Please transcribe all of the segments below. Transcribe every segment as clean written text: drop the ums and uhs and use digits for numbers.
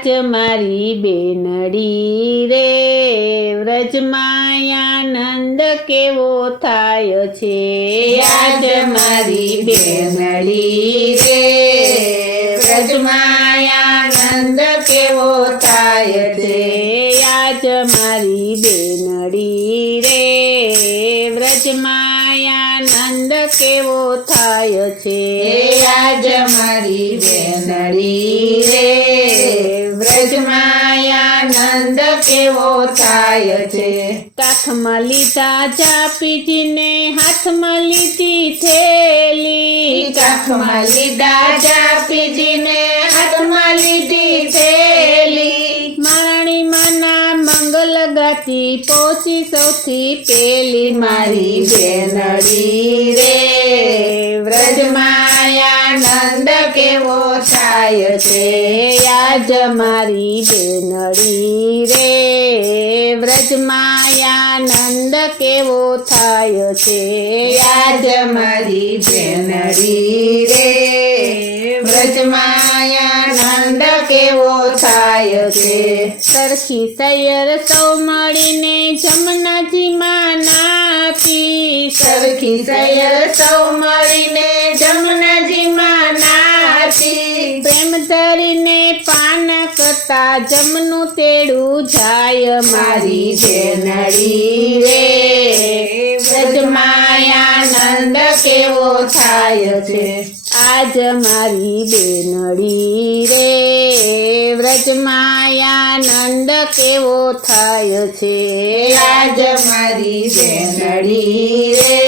આજ મારી બેનડી રે વ્રજમાં આનંદ કેવો થાય છે આજ મારી બેનડી રે વ્રજમાં આનંદ કેવો થાય છે આજ મારી બેનડી રે વ્રજમાં આનંદ કેવો થાય છે આજ મારી બેનડી રે વ્રજમાં આનંદ કેવો થાય છે કાખમાં લીધા જાપીજીને હાથમાં લીધી થેલી કાખમાં લીધા જાપીજીને હાથમાં લીધી થેલી મારાણી માના મંગલ ગાતી પહોંચી સૌથી પેલી મારી બેનડી રે વ્રજમાં આનંદ કેવો થાય છે આજ મારી બેનડી રે વ્રજમાં આનંદ કેવો થાય છે આજ મારી બેનડી રે વ્રજમાં આનંદ કેવો થાય છે સરખી સૈયર સૌ મળીને જમનાજીમાં નાતી સરખી સૈયર સૌ મળીને જમનાજીમાં નાતી પ્રેમ ધરીને પાન કરતા જમનું તેડું જાય મારી બેનડી રે વ્રજમાં આનંદ કેવો થાય છે આજ મારી બેનડી રે વ્રજમાં આનંદ કેવો થાય છે આજ મારી બેનડી રે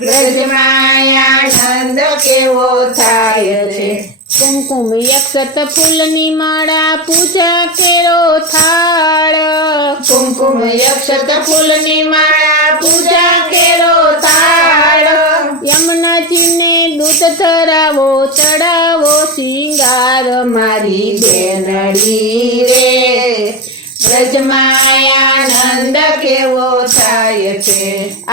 વ્રજમાં આનંદ કેવો થાય છે કુમકુમ અક્ષત ફૂલની માળા પૂજા કેરો થાળ કુમકુમ અક્ષત ફૂલની માળા પૂજા કેરો થાળ યમુનાજીને દૂધ ધરાવો ચડાવો શિંગાર મારી બેનડી રે વ્રજમાં આનંદ કેવો થાય છે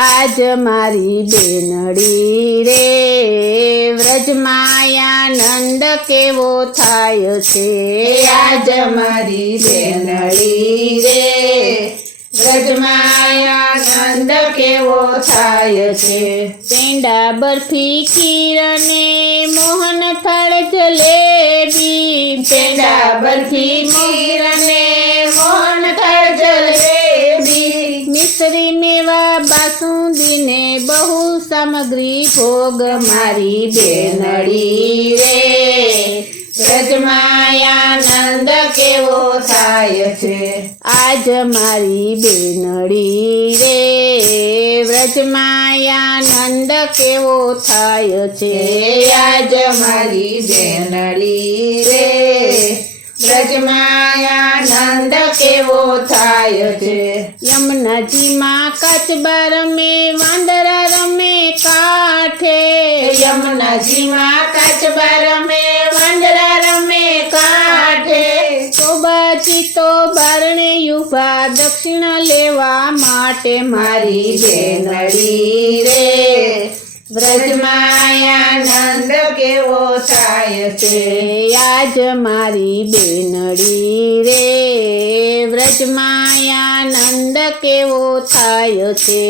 આજ મારી બેનડી રે વ્રજમાં આનંદ કેવો થાય છે આજ મારી બેનડી રે વ્રજમાં આનંદ કેવો થાય છે પેંડા બરફી ખીર અને મોહન થાળ જલેબી પેંડા બરફી ખીર અને મોહન થાળ જલેબી મિશ્રી મેવા બાસુંદી ને બહુ સામગ્રી ભોગ મારી બેનડી રે વ્રજમાં આનંદ કેવો થાય છે આજ મારી બેનડી રે વ્રજમાં આનંદ કેવો થાય છે આજ મારી બેનડી રે વ્રજમાં આનંદ કેવો થાય છે યમુનાજીમાં કાચબા રમે વાંદરા રમે કાંઠે યમુનાજીમાં કાચબા રમે વાંદરા રમે કાંઠે શોભાજી તો બારણે યુભા દક્ષિણ લેવા માટે મારી બેનડી રે વ્રજમાં આનંદ કેવો થાય છે આજ મારી બેનડી રે વ્રજમાં આનંદ કેવો થાય છે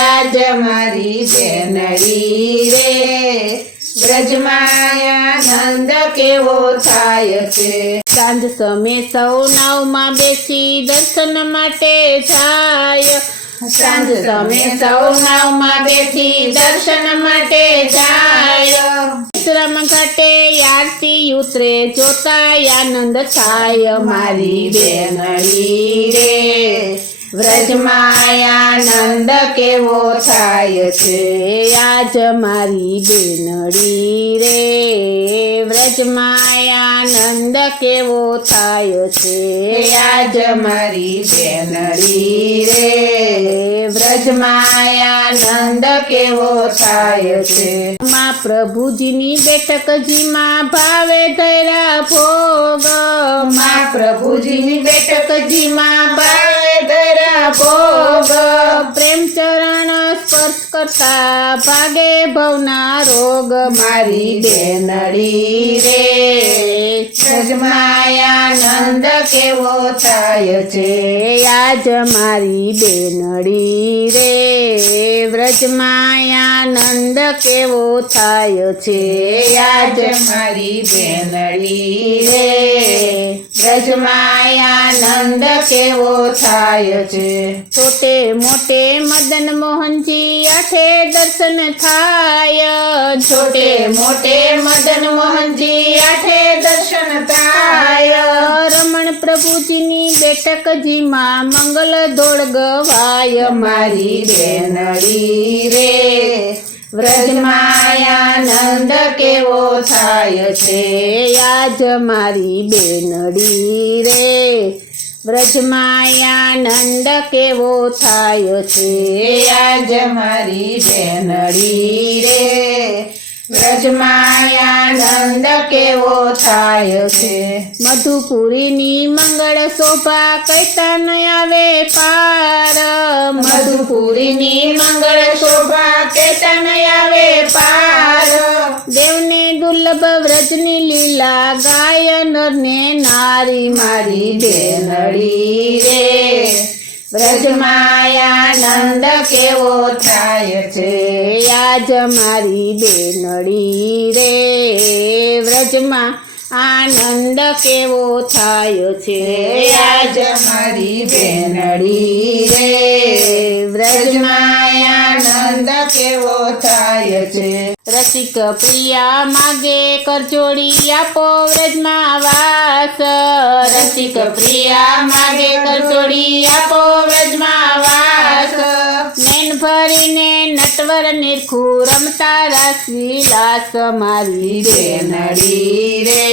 આજ મારી બેનડી રે વ્રજમાં આનંદ કેવો થાય છે સાંજ સમે સૌ નાવમાં બેસી દર્શન માટે જાય સાંજ સમે સૌ નાવમાં બેસી દર્શન માટે જાય વિશ્રામ ઘાટે આરતી ઉતરે જોતા આનંદ થાય મારી બેનડી રે વ્રજમાં આનંદ કેવો થાય છે આજ મારી બેનડી રે વ્રજમાં આનંદ કેવો થાય છે આજ મારી બેનડી રે વ્રજમાં આનંદ કેવો થાય છે માં પ્રભુજીની બેઠકજીમાં ભાવે ધૈરા ભોગ માં પ્રભુજીની બેઠકજીમાં ભાવે ધૈરા ભોગ પ્રેમ ચરણ સ્પર્શ કરતા ભાગે ભવના રોગ મારી બેનડી રે વ્રજમાયાનંદ કેવો થાય છે આજ મારી બેનડી રે વ્રજમાયાનંદ કેવો થાય છે આજ મારી બેનડી રે વ્રજમાયાનંદ કેવો થાય છે છોટે મોટે મદન મોહનજી આઠે દર્શન થાય છોટે મોટે મદન મોહનજી આઠે દર્શન થાય રમણ પ્રભુજીની બેઠકજીમાં મંગલ દોડ ગવાય મારી બેનડી રે વ્રજમાયાનંદ કેવો થાય છે આજ મારી બેનડી રે વ્રજમાયાનંદ કેવો થાય છે આજ મારી બેનડી રે વ્રજમાયાનંદ કેવો થાય છે મધુપુરીની મંગળ શોભા કૈતા ન આવે પાર મધુપુરીની મંગળ શોભા કૈતા ન આવે પાર દેવને દુર્લભ વ્રજની લીલા ગાય નરને નારી મારી બેનડી રે વ્રજમાયાનંદ કેવો થાય છે આજ મારી બેનડી રે વ્રજમાં આનંદ કેવો થાય છે આજ મારી બેનડી રે વ્રજમાયાનંદ કેવો થાય છે રસિક પ્રિયા માગે કરજોડી આપો વ્રજમાં વાસ રસિક પ્રિયા માગે કરજોડી આપો વ્રજમાં વાસ નૈન ભરીને નટવર નિરખું રમતા રાસવિલાસ મારી બેનડી રે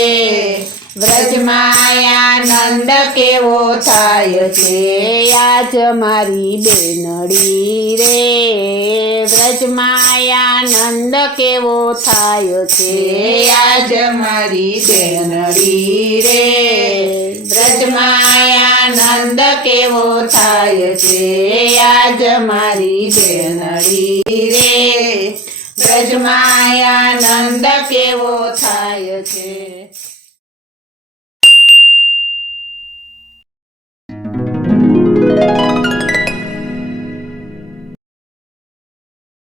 વ્રજમાયાનંદ કેવો થાય છે આજ મારી બેનડી રે વ્રજમાયાનંદ કેવો થાય છે આજ મારી બેનડી રે વ્રજમાયાનંદ કેવો થાય છે આજ મારી બેનડી રે વ્રજમાયાનંદ કેવો થાય છે।